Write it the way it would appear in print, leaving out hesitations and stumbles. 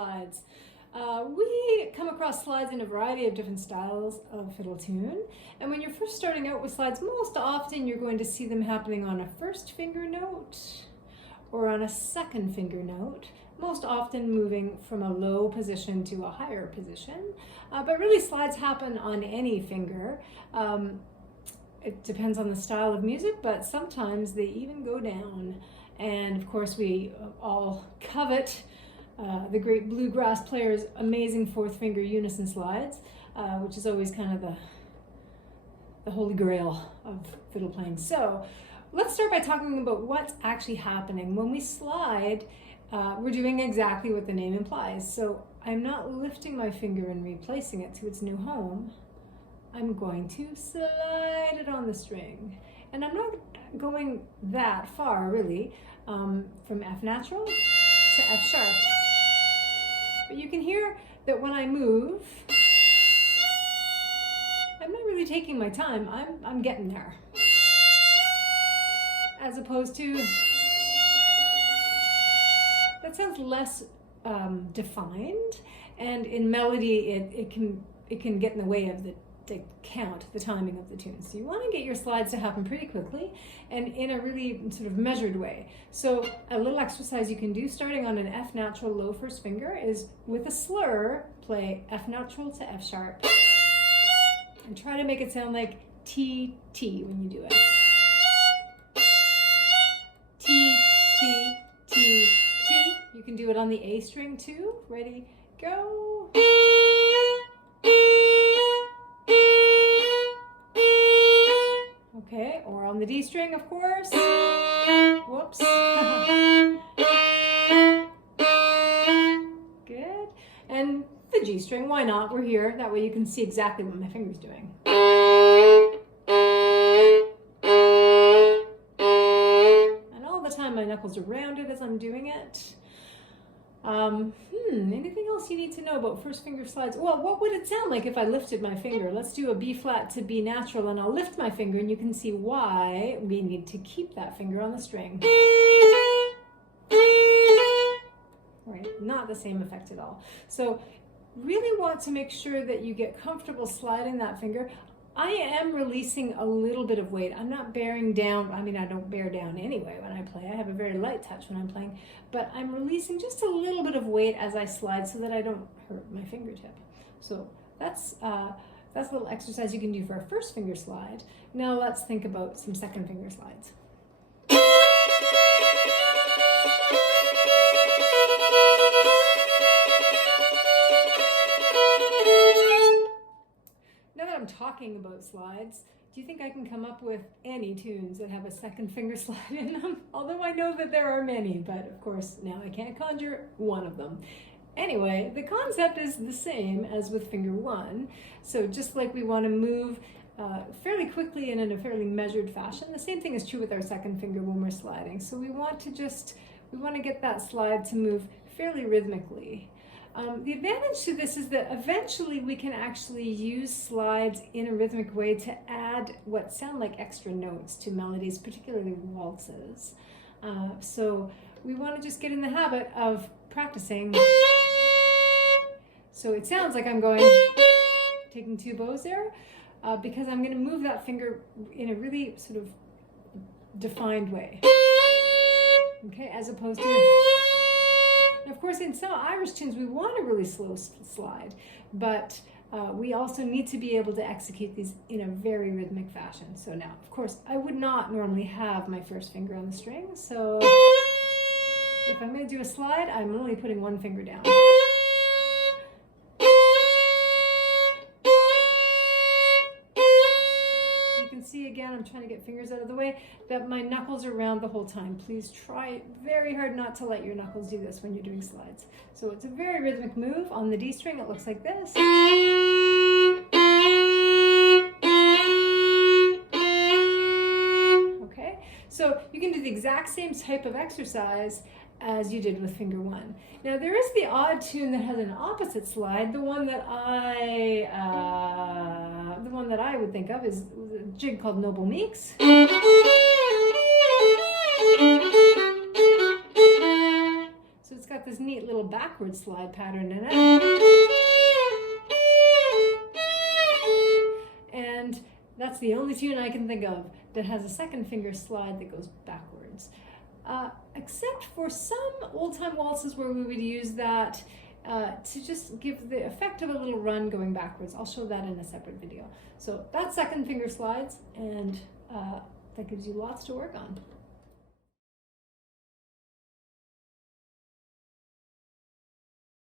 slides. We come across slides in a variety of different styles of fiddle tune, and when you're first starting out with slides, most often you're going to see them happening on a first finger note or on a second finger note, most often moving from a low position to a higher position. But really slides happen on any finger. It depends on the style of music, but sometimes they even go down. And of course we all covet the great bluegrass player's amazing fourth finger unison slides, which is always kind of the holy grail of fiddle playing. So let's start by talking about what's actually happening. When we slide, we're doing exactly what the name implies. So I'm not lifting my finger and replacing it to its new home. I'm going to slide it on the string. And I'm not going that far, really, from F natural to F sharp. But you can hear that when I move, I'm not really taking my time. I'm getting there. As opposed to, that sounds less defined, and in melody it can get in the way of the count, the timing of the tune. So you want to get your slides to happen pretty quickly and in a really sort of measured way. So a little exercise you can do starting on an F natural low first finger is with a slur, play F natural to F sharp and try to make it sound like T, T when you do it. T, T, T, T. You can do it on the A string too. Ready, go. Okay, or on the D string, of course. Whoops. Good. And the G string, why not? We're here. That way you can see exactly what my finger's doing. And all the time my knuckles are rounded as I'm doing it. Anything else you need to know about first finger slides? Well, what would it sound like if I lifted my finger? Let's do a B flat to B natural, and I'll lift my finger and you can see why we need to keep that finger on the string. Right, not the same effect at all. So really want to make sure that you get comfortable sliding that finger. I am releasing a little bit of weight. I'm not bearing down. I mean, I don't bear down anyway when I play. I have a very light touch when I'm playing, but I'm releasing just a little bit of weight as I slide so that I don't hurt my fingertip. So that's a little exercise you can do for a first finger slide. Now let's think about some second finger slides. I'm talking about slides, do you think I can come up with any tunes that have a second finger slide in them? Although I know that there are many, but of course now I can't conjure one of them. Anyway, the concept is the same as with finger one. So just like we want to move fairly quickly and in a fairly measured fashion, the same thing is true with our second finger when we're sliding. So we want to get that slide to move fairly rhythmically. The advantage to this is that eventually we can actually use slides in a rhythmic way to add what sound like extra notes to melodies, particularly waltzes. So we want to just get in the habit of practicing. So it sounds like I'm taking two bows there, because I'm going to move that finger in a really sort of defined way. Okay, as opposed to... Of course, in some Irish tunes, we want a really slow slide, but we also need to be able to execute these in a very rhythmic fashion. So now, of course, I would not normally have my first finger on the string, so if I'm going to do a slide, I'm only putting one finger down. See again, I'm trying to get fingers out of the way, that my knuckles are round the whole time. Please try very hard not to let your knuckles do this when you're doing slides. So it's a very rhythmic move. On the D string, it looks like this. Okay, so you can do the exact same type of exercise as you did with finger one. Now there is the odd tune that has an opposite slide. The one that I would think of is a jig called Noble Meeks. So it's got this neat little backward slide pattern in it. And that's the only tune I can think of that has a second finger slide that goes backwards. Except for some old-time waltzes where we would use that to just give the effect of a little run going backwards. I'll show that in a separate video. So that's second finger slides, and that gives you lots to work on.